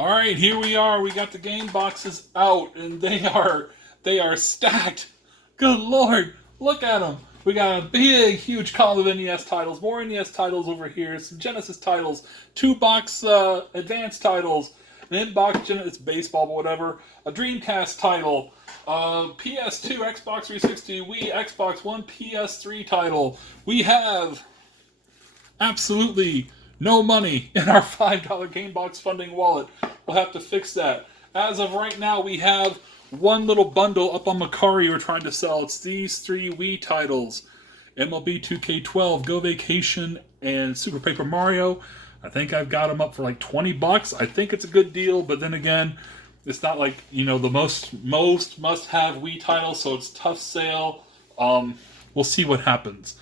All right, here we are. We got the game boxes out, and they are stacked. Good lord, look at them. We got a big, huge column of NES titles, more NES titles over here, some Genesis titles, two box advanced titles, an in-box it's baseball, but whatever, a Dreamcast title, PS2, Xbox 360, Wii, Xbox One, PS3 title. We have absolutely no money in our $5 Gamebox funding wallet. We'll have to fix that. As of right now, we have one little bundle up on Macari we're trying to sell. It's these three Wii titles: MLB 2K12, Go Vacation, and Super Paper Mario. I think I've got them up for like $20. I think it's a good deal, but then again, it's not like, the most must-have Wii titles, so it's a tough sale. We'll see what happens.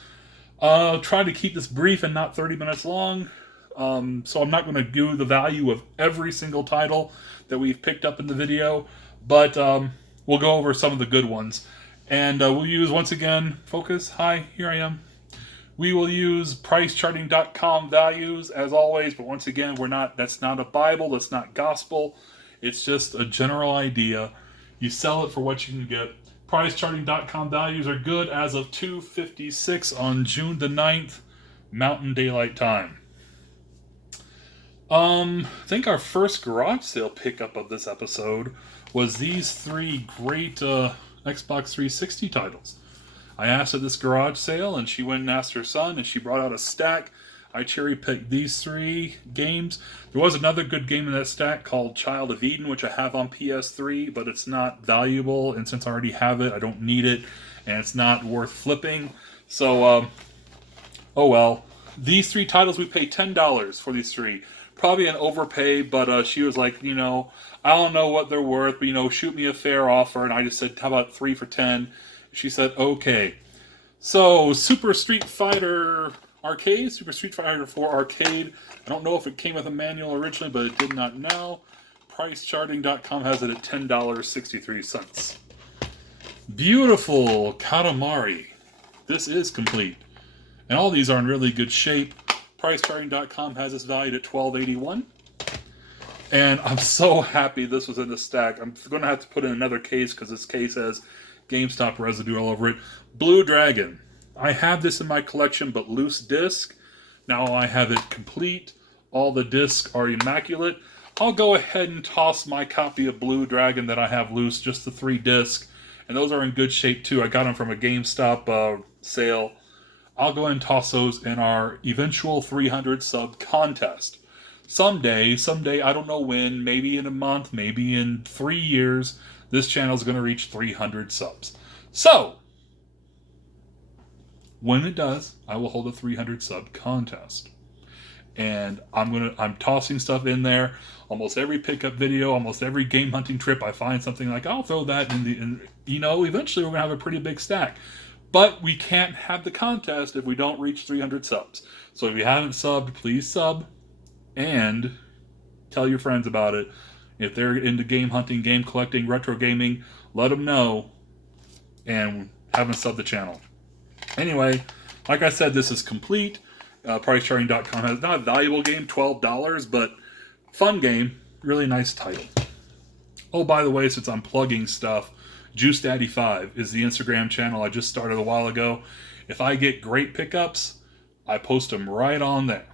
Try to keep this brief and not 30 minutes long. So I'm not going to do the value of every single title that we've picked up in the video, but we'll go over some of the good ones. And we'll use, once again, focus. Hi, here I am. We will use pricecharting.com values as always, but once again, that's not a Bible, that's not gospel. It's just a general idea. You sell it for what you can get. Pricecharting.com values are good as of 2:56 on June the 9th, Mountain Daylight Time. I think our first garage sale pickup of this episode was these three great Xbox 360 titles. I asked at this garage sale, and she went and asked her son, and she brought out a stack. I cherry-picked these three games. There was another good game in that stack called Child of Eden, which I have on PS3, but it's not valuable, and since I already have it, I don't need it, and it's not worth flipping. So, oh well. These three titles, we paid $10 for these three. Probably an overpay, but she was like, I don't know what they're worth, but, shoot me a fair offer, and I just said, how about 3 for 10? She said, okay. So, Super Street Fighter Arcade, Super Street Fighter 4 Arcade. I don't know if it came with a manual originally, but it did not now. Pricecharting.com has it at $10.63. Beautiful Katamari. This is complete. And all these are in really good shape. Pricecharting.com has this valued at $12.81. And I'm so happy this was in the stack. I'm going to have to put in another case because this case has GameStop residue all over it. Blue Dragon. I have this in my collection, but loose disc. Now I have it complete. All the discs are immaculate. I'll go ahead and toss my copy of Blue Dragon that I have loose, just the 3 discs. And those are in good shape too. I got them from a GameStop sale. I'll go ahead and toss those in our eventual 300 sub contest. Someday, I don't know when, maybe in a month, maybe in 3 years, this channel is going to reach 300 subs. So, when it does, I will hold a 300 sub contest. And I'm tossing stuff in there. Almost every pickup video, almost every game hunting trip, I find something like, I'll throw that in eventually we're going to have a pretty big stack. But we can't have the contest if we don't reach 300 subs. So if you haven't subbed, please sub. And tell your friends about it. If they're into game hunting, game collecting, retro gaming, let them know. And have them sub the channel. Anyway, like I said, this is complete. Pricecharting.com has not a valuable game, $12, but fun game. Really nice title. Oh, by the way, since I'm plugging stuff, Juice Daddy 5 is the Instagram channel I just started a while ago. If I get great pickups, I post them right on there.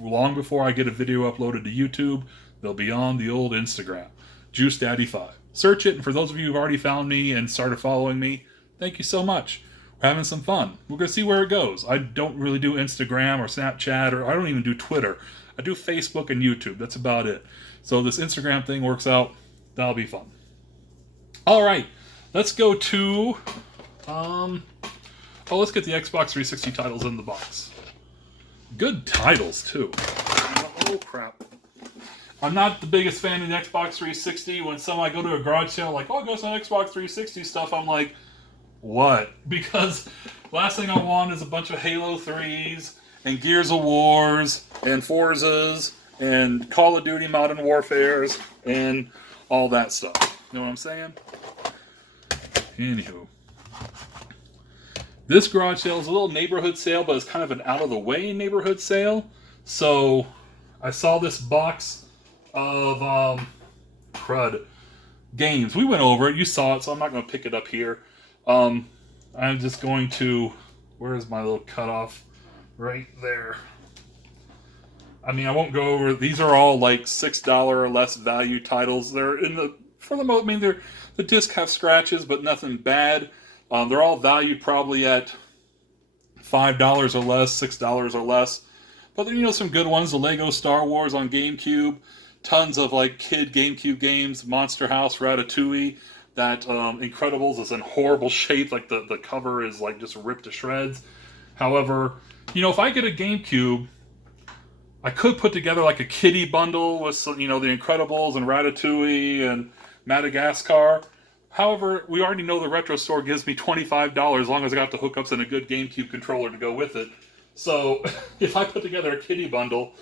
Long before I get a video uploaded to YouTube, they'll be on the old Instagram. Juice Daddy 5. Search it, and for those of you who've already found me and started following me, thank you so much. We're having some fun. We're going to see where it goes. I don't really do Instagram or Snapchat, or I don't even do Twitter. I do Facebook and YouTube. That's about it. So this Instagram thing works out. That'll be fun. All right, let's go to, let's get the Xbox 360 titles in the box. Good titles, too. Oh, crap. I'm not the biggest fan of the Xbox 360. When I go to a garage sale, like, I got some Xbox 360 stuff, I'm like, what? Because last thing I want is a bunch of Halo 3s and Gears of Wars and Forzas and Call of Duty Modern Warfares and all that stuff. You know what I'm saying? Anywho. This garage sale is a little neighborhood sale, but it's kind of an out-of-the-way neighborhood sale. So I saw this box of crud games. We went over it. You saw it, so I'm not going to pick it up here. I'm just going to. Where is my little cutoff? Right there. I mean, I won't go over. These are all like $6 or less value titles. They're in the for the most. I mean, the disc have scratches, but nothing bad. They're all valued probably at $5 or less, $6 or less. But then, some good ones. The Lego Star Wars on GameCube. Tons of like kid GameCube games. Monster House, Ratatouille. That Incredibles is in horrible shape. Like the cover is like just ripped to shreds. However, if I get a GameCube, I could put together like a kiddie bundle with some, the Incredibles and Ratatouille and Madagascar. However, we already know the Retro Store gives me $25 as long as I got the hookups and a good GameCube controller to go with it. So if I put together a kiddie bundle,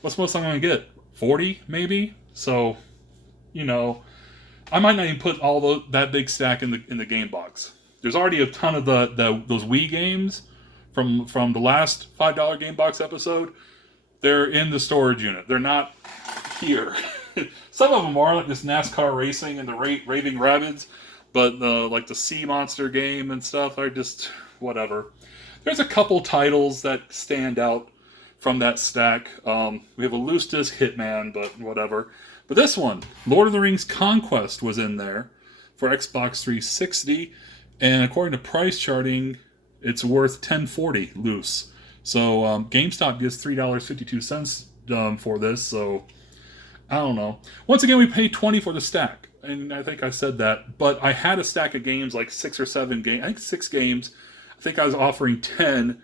what's most I'm going to get? 40 maybe? So, I might not even put all that big stack in the game box. There's already a ton of those Wii games from the last $5 game box episode. They're in the storage unit. They're not here. Some of them are, like this NASCAR racing and the Raving Rabbids, but like the Sea Monster game and stuff are just whatever. There's a couple titles that stand out from that stack. We have a loose disc Hitman, but whatever. But this one, Lord of the Rings Conquest, was in there for Xbox 360, and according to price charting, it's worth $10.40 loose. So GameStop gives $3.52 for this. So I don't know. Once again, we paid $20 for the stack, and I think I said that. But I had a stack of games, like 6 or 7 games. I think 6 games. I think I was offering 10.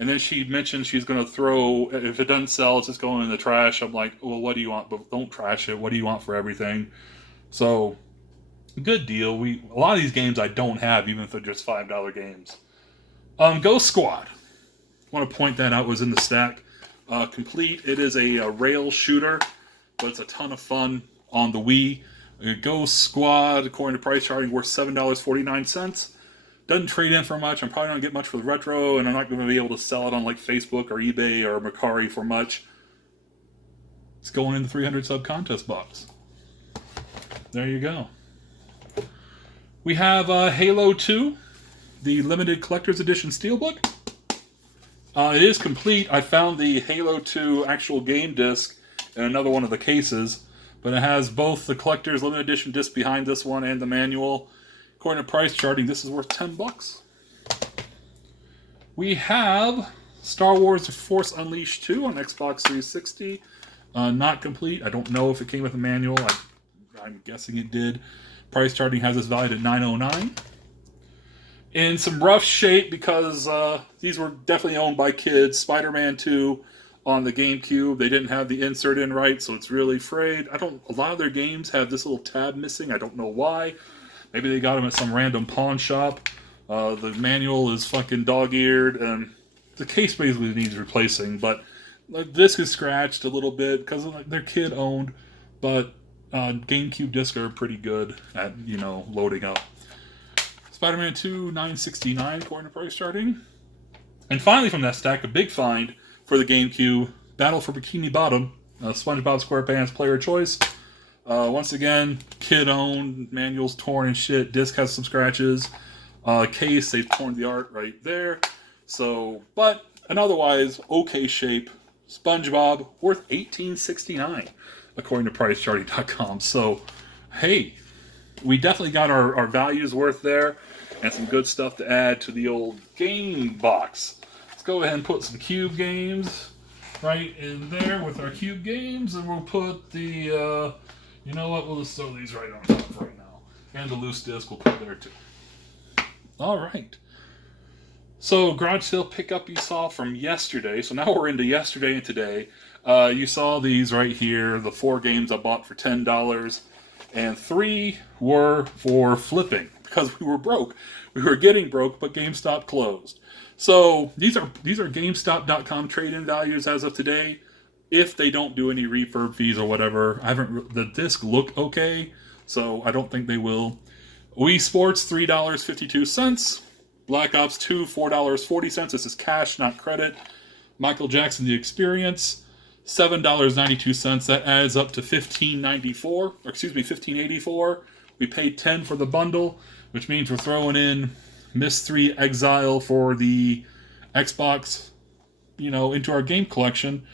And then she mentioned she's going to throw, if it doesn't sell, it's just going in the trash. I'm like, well, what do you want? But don't trash it. What do you want for everything? So, good deal. A lot of these games I don't have, even if they're just $5 games. Ghost Squad. I want to point that out. Was in the stack. Complete. It is a rail shooter, but it's a ton of fun on the Wii. Ghost Squad, according to price charting, worth $7.49. Doesn't trade in for much. I'm probably not going to get much for the retro, and I'm not going to be able to sell it on like Facebook or eBay or Mercari for much. It's going in the 300 sub contest box. There you go. We have Halo 2, the limited collector's edition steelbook. It is complete. I found the Halo 2 actual game disc in another one of the cases, but it has both the collector's limited edition disc behind this one and the manual. According to price charting, this is worth $10. We have Star Wars Force Unleashed 2 on Xbox 360. Not complete. I don't know if it came with a manual. I'm guessing it did. Price charting has this valued at $9.09. In some rough shape, because these were definitely owned by kids, Spider-Man 2 on the GameCube. They didn't have the insert in right, so it's really frayed. A lot of their games have this little tab missing. I don't know why. Maybe they got them at some random pawn shop. The manual is fucking dog-eared, and the case basically needs replacing. But the disc is scratched a little bit because they're kid-owned. But GameCube discs are pretty good at, loading up. Spider-Man 2, $9.69 according to price charting. And finally from that stack, a big find for the GameCube, Battle for Bikini Bottom, SpongeBob SquarePants player choice. Once again, kid-owned, manual's torn and shit, disc has some scratches, case, they've torn the art right there. So, but an otherwise okay shape, SpongeBob, worth $18.69 according to PriceCharting.com. So, hey, we definitely got our values worth there, and some good stuff to add to the old game box. Let's go ahead and put some Cube games right in there with our Cube games, and we'll put the, you know what, we'll just throw these right on top right now. And the loose disc we'll put there too. Alright. So, garage sale pickup you saw from yesterday. So now we're into yesterday and today. You saw these right here, the 4 games I bought for $10. And 3 were for flipping because we were broke. We were getting broke, but GameStop closed. So these are GameStop.com trade-in values as of today. If they don't do any refurb fees or whatever, the disc look okay, so I don't think they will. Wii Sports $3.52. Black Ops 2 $4.40. This is cash, not credit. Michael Jackson: The Experience $7.92. That adds up to $15.94, or excuse me, $15.84. We paid $10 for the bundle, which means we're throwing in Myst 3 Exile for the Xbox, into our game collection.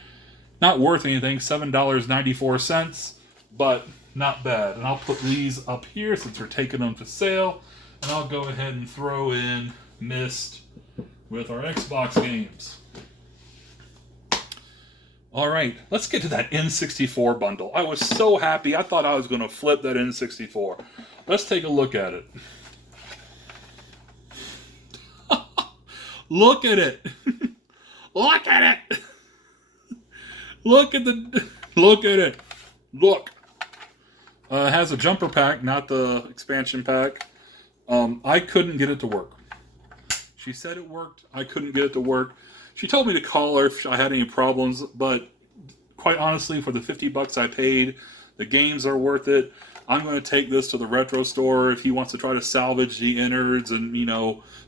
Not worth anything, $7.94, but not bad. And I'll put these up here since we're taking them to sale. And I'll go ahead and throw in Myst with our Xbox games. Alright, let's get to that N64 bundle. I was so happy, I thought I was going to flip that N64. Let's take a look at it. Look at it! Look at it! Look at it! Look! It has a jumper pack, not the expansion pack. I couldn't get it to work. She said it worked. I couldn't get it to work. She told me to call her if I had any problems, but quite honestly, for the $50 I paid, the games are worth it. I'm going to take this to the retro store if he wants to try to salvage the innards and,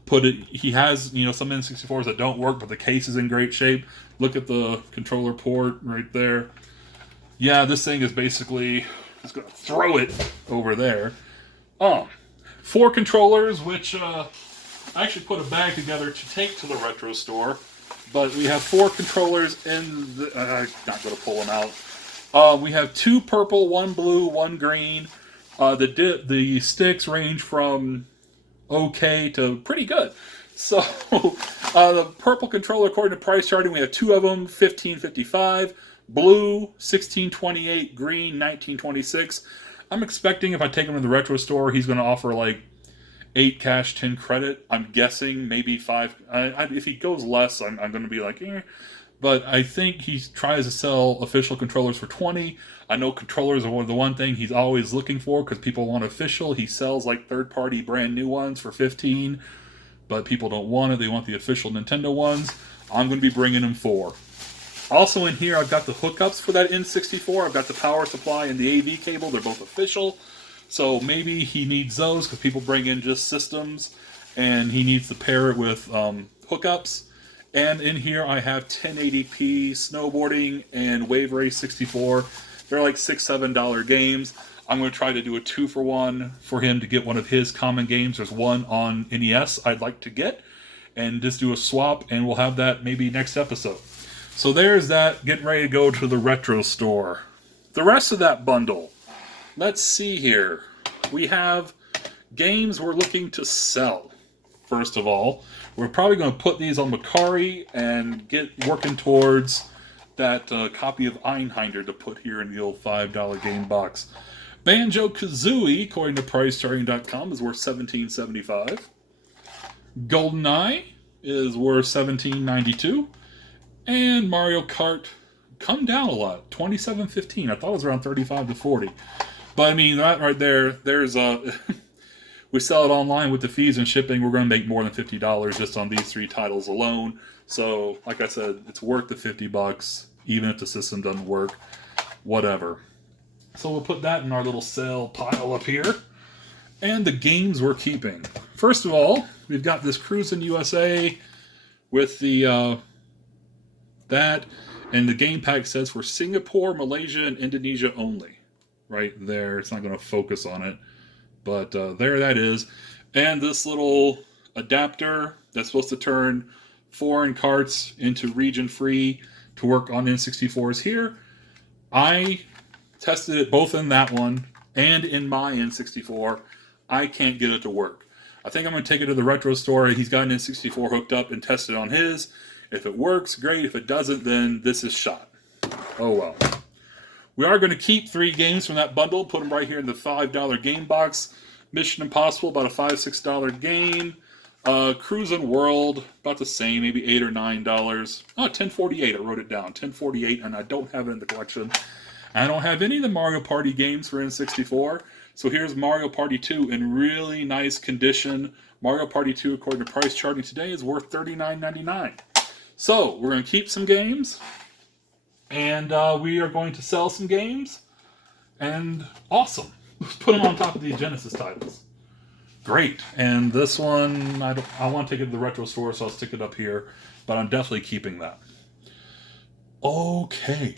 put it... He has, some N64s that don't work, but the case is in great shape. Look at the controller port right there. Yeah, this thing is basically... Just going to throw it over there. 4 controllers, which I actually put a bag together to take to the retro store. But we have 4 controllers in the... I'm not going to pull them out. We have 2 purple, 1 blue, 1 green. The sticks range from okay to pretty good. So, the purple controller, according to price charting, we have 2 of them, $15.55. Blue, $16.28. Green, $19.26. I'm expecting if I take him to the retro store, he's going to offer like 8 cash, 10 credit. I'm guessing maybe 5. If he goes less, I'm going to be like, eh. But I think he tries to sell official controllers for 20. I know controllers are the one thing he's always looking for because people want official. He sells like third-party brand new ones for 15, but people don't want it. They want the official Nintendo ones. I'm going to be bringing him 4. Also in here, I've got the hookups for that N64. I've got the power supply and the AV cable. They're both official. So maybe he needs those because people bring in just systems and he needs to pair it with hookups. And in here I have 1080p snowboarding and Wave Race 64. They're like $6, $7 games. I'm going to try to do a 2-for-1 for him to get one of his common games. There's one on NES I'd like to get. And just do a swap and we'll have that maybe next episode. So there's that, getting ready to go to the retro store. The rest of that bundle, let's see here. We have games we're looking to sell. First of all, we're probably going to put these on Mercari and get working towards that copy of Einhander to put here in the old $5 game box. Banjo-Kazooie, according to PriceCharting.com, is worth $17.75. GoldenEye is worth $17.92. And Mario Kart come down a lot, $27.15. I thought it was around $35 to $40. But I mean, that right there, there's we sell it online with the fees and shipping. We're going to make more than $50 just on these 3 titles alone. So, like I said, it's worth the $50, even if the system doesn't work. Whatever. So we'll put that in our little sale pile up here. And the games we're keeping. First of all, we've got this Cruisin' USA with the... that, and the game pack says for Singapore, Malaysia, and Indonesia only. Right there. It's not going to focus on it. But there that is. And this little adapter that's supposed to turn foreign carts into region-free to work on N64s here. I tested it both in that one and in my N64. I can't get it to work. I think I'm going to take it to the retro store. He's got an N64 hooked up and test it on his. If it works, great. If it doesn't, then this is shot. Oh well. We are going to keep 3 games from that bundle, put them right here in the $5 game box. Mission Impossible, about a $5, $6 game. Cruisin' World, about the same, maybe $8 or $9. Oh, $10.48, I wrote it down. $10.48, and I don't have it in the collection. I don't have any of the Mario Party games for N64. So here's Mario Party 2 in really nice condition. Mario Party 2, according to price charting today, is worth $39.99. So, we're going to keep some games, and we are going to sell some games, and awesome. Let's put them on top of the Genesis titles. Great. And this one, I want to take it to the retro store, so I'll stick it up here, but I'm definitely keeping that. Okay,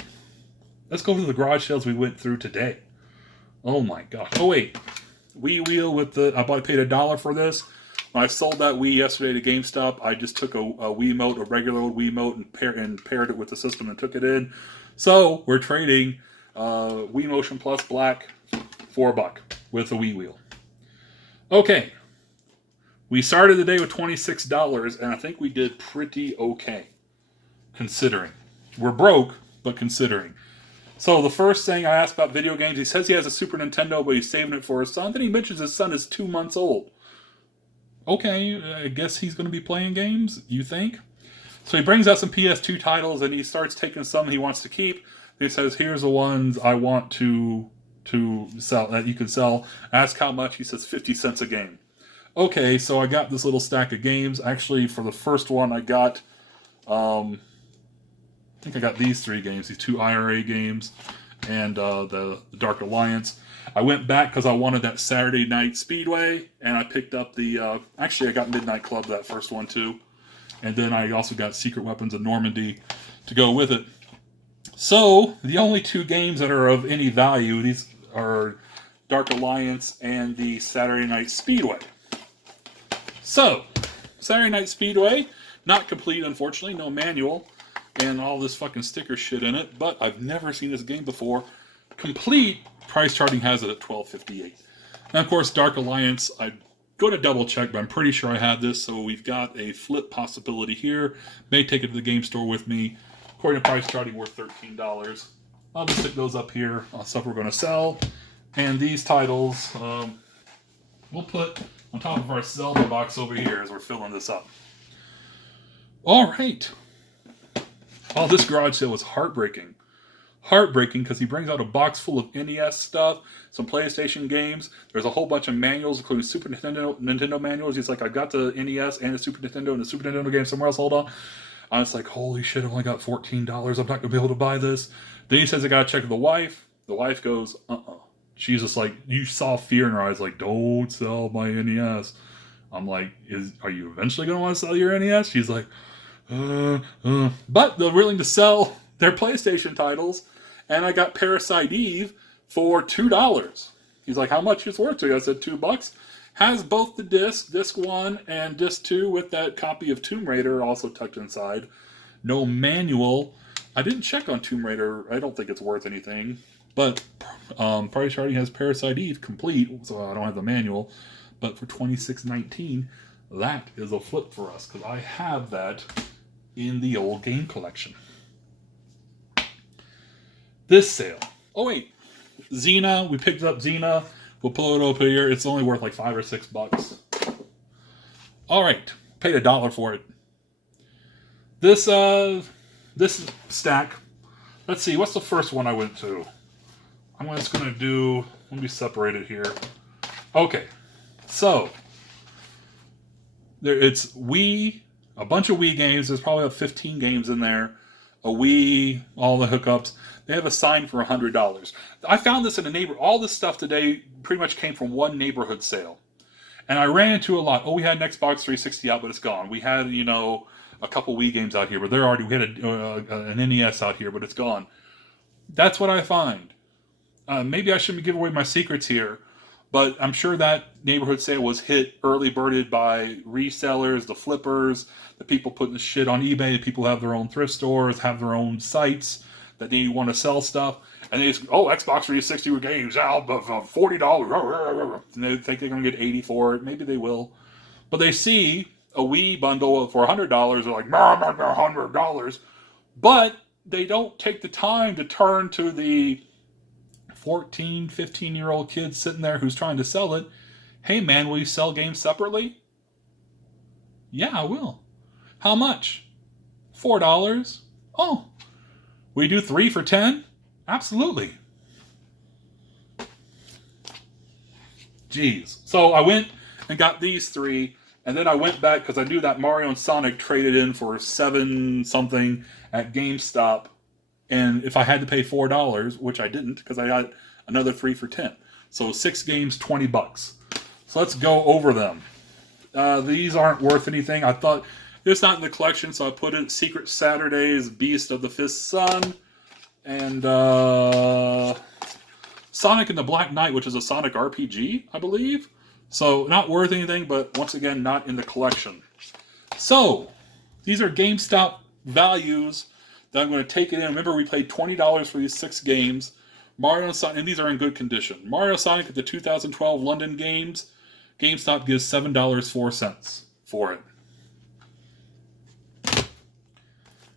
Let's go to the garage sales we went through today. Oh my gosh. Oh wait. Wii wheel with the, I paid $1 for this. When I sold that Wii yesterday to GameStop, I just took a Wiimote, a regular old Wiimote, and paired it with the system and took it in. So we're trading Wii Motion Plus Black for $1 with a Wii wheel. Okay. We started the day with $26, and I think we did pretty okay, considering. We're broke, but considering. So the first thing I asked about video games, he says he has a Super Nintendo, but he's saving it for his son. Then he mentions his son is 2 months old. Okay, I guess he's going to be playing games, you think? So he brings out some PS2 titles, and he starts taking some he wants to keep. He says, here's the ones I want to sell, that you can sell. Ask how much. He says 50 cents a game. Okay, so I got this little stack of games. Actually, for the first one, I got, I think I got these 3 games, these 2 IRA games, and the Dark Alliance. I went back because I wanted that Saturday Night Speedway, and I picked up the, actually I got Midnight Club, that first one too. And then I also got Secret Weapons of Normandy to go with it. So, the only 2 games that are of any value, these are Dark Alliance and the Saturday Night Speedway. So, Saturday Night Speedway, not complete unfortunately, no manual, and all this fucking sticker shit in it, but I've never seen this game before. Complete, price charting has it at $12.58. Now, of course, Dark Alliance, I'm going to double check, but I'm pretty sure I have this, so we've got a flip possibility here. May take it to the game store with me. According to price charting, worth $13. I'll just stick those up here on stuff we're going to sell. And these titles, we'll put on top of our Zelda box over here as we're filling this up. All right. Oh, this garage sale was heartbreaking. Heartbreaking because he brings out a box full of NES stuff, some PlayStation games. There's a whole bunch of manuals, including Super Nintendo manuals. He's like, I got the NES and the Super Nintendo and the Super Nintendo game somewhere else. Hold on. I was like, holy shit, I only got $14. I'm not going to be able to buy this. Then he says, I got to check with the wife. The wife goes, She's just like, you saw fear in her eyes, like, don't sell my NES. I'm like, are you eventually going to want to sell your NES? She's like, But they're willing to sell their PlayStation titles. And I got Parasite Eve for $2. He's like, how much it's worth to you? I said, $2. Has both the disc 1 and disc 2 with that copy of Tomb Raider also tucked inside. No manual. I didn't check on Tomb Raider. I don't think it's worth anything. But price charting has Parasite Eve complete, so I don't have the manual. But for $26.19, that is a flip for us, because I have that in the old game collection. This sale. Oh, wait. Xena. We picked up Xena. We'll pull it up here. It's only worth like $5 or $6. All right. Paid $1 for it. This stack. Let's see. What's the first one I went to? I'm just going to do... Let me separate it here. Okay. So, it's Wii. A bunch of Wii games. There's probably about 15 games in there. A Wii, all the hookups. They have a sign for $100. I found this in a neighbor. All this stuff today pretty much came from one neighborhood sale. And I ran into a lot. Oh, we had an Xbox 360 out, but it's gone. We had, a couple Wii games out here, but they're already, we had an NES out here, but it's gone. That's what I find. Maybe I shouldn't be giving away my secrets here, but I'm sure that neighborhood sale was hit early birded by resellers, the flippers, the people putting shit on eBay, the people who have their own thrift stores, have their own sites that they want to sell stuff. And they just, Xbox 360 games out for $40. And they think they're going to get $80 for it. Maybe they will. But they see a Wii bundle for $100. They're like, $100. But they don't take the time to turn to the 14, 15-year-old kid sitting there who's trying to sell it. Hey, man, will you sell games separately? Yeah, I will. How much? $4. Oh, we do 3 for $10? Absolutely. Jeez. So I went and got these 3, and then I went back because I knew that Mario and Sonic traded in for 7 something at GameStop. And if I had to pay $4, which I didn't because I got another 3 for $10. So 6 games, $20. So let's go over them. These aren't worth anything. I thought it's not in the collection, so I put it Secret Saturdays, Beast of the Fifth Sun. and Sonic and the Black Knight, which is a Sonic RPG, I believe. So not worth anything, but once again, not in the collection. So these are GameStop values that I'm going to take it in. Remember, we paid $20 for these 6 games. Mario and Sonic, and these are in good condition. Mario Sonic at the 2012 London Games, GameStop gives $7.04 for it.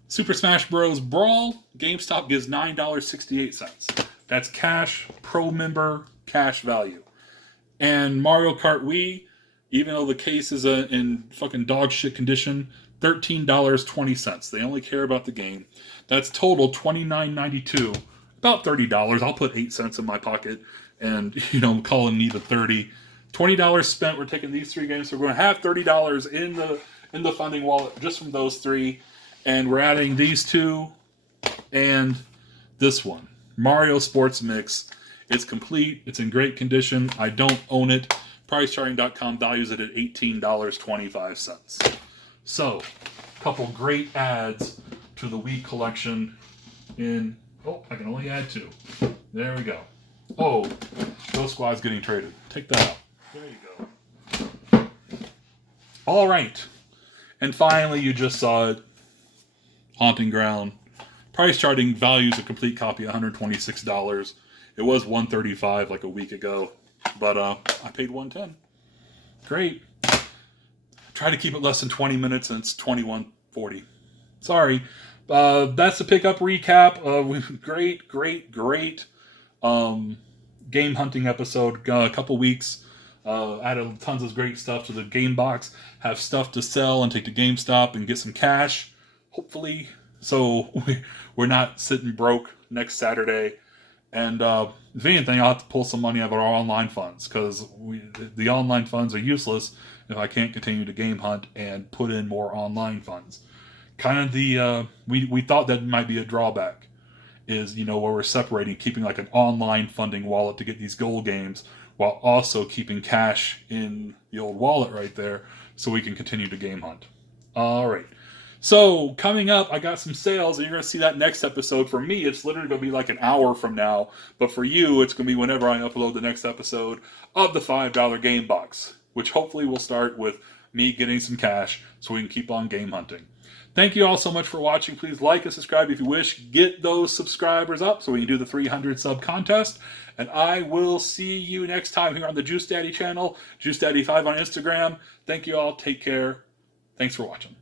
Super Smash Bros. Brawl, GameStop gives $9.68. That's cash, pro member, cash value. And Mario Kart Wii, even though the case is in fucking dog shit condition, $13.20. They only care about the game. That's total $29.92. About $30. I'll put 8 cents in my pocket and, call it the 30. $20 spent. We're taking these 3 games. So we're going to have $30 in the funding wallet just from those 3. And we're adding these 2 and this one. Mario Sports Mix. It's complete. It's in great condition. I don't own it. PriceCharting.com values it at $18.25. So, a couple great adds to the Wii collection I can only add 2. There we go. Oh, Ghost Squad's getting traded. Take that out. There you go. All right. And finally, you just saw it. Haunting Ground. Price charting values a complete copy $126. It was $135 like a week ago, but I paid $110. Great. Try to keep it less than 20 minutes, and it's $21.40. Sorry. That's the pickup recap. Great game hunting episode. A couple weeks. Added tons of great stuff to the game box. Have stuff to sell and take to GameStop and get some cash. Hopefully. So we're not sitting broke next Saturday. And if anything, I'll have to pull some money out of our online funds, because the online funds are useless if I can't continue to game hunt and put in more online funds. Kind of we thought that might be a drawback, is where we're separating, keeping like an online funding wallet to get these gold games while also keeping cash in the old wallet right there so we can continue to game hunt. All right. So, coming up, I got some sales, and you're going to see that next episode. For me, it's literally going to be like an hour from now. But for you, it's going to be whenever I upload the next episode of the $5 Game Box, which hopefully will start with me getting some cash so we can keep on game hunting. Thank you all so much for watching. Please like and subscribe if you wish. Get those subscribers up so we can do the 300 sub contest. And I will see you next time here on the Juice Daddy channel, Juice Daddy 5 on Instagram. Thank you all. Take care. Thanks for watching.